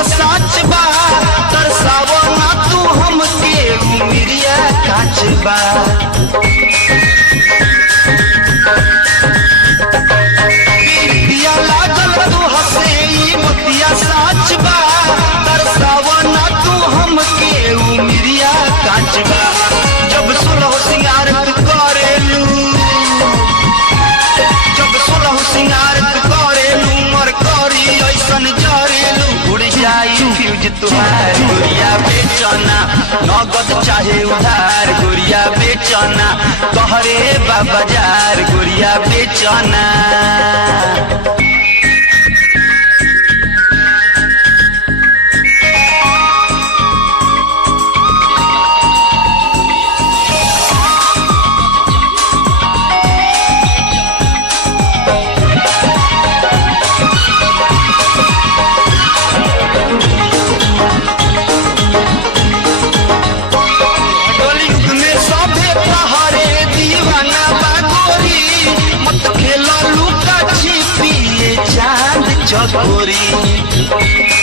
बतिया साच बा तरसावो ना तू हमके उमिरिया काच बा लागल तू हसे बतिया साच बा तरसावो ना तू हमके उमिरिया काच बा जब सुलह सिंगार करेलू जब सुलह सिंगार करेलू मर करी ऐसन जरेलू उड़ जाई फ्यूज तुहार गुड़िया बेचना नगद चाहे उधार गुड़िया बेचना कहरे बाजार गुड़िया बेचना चकोरी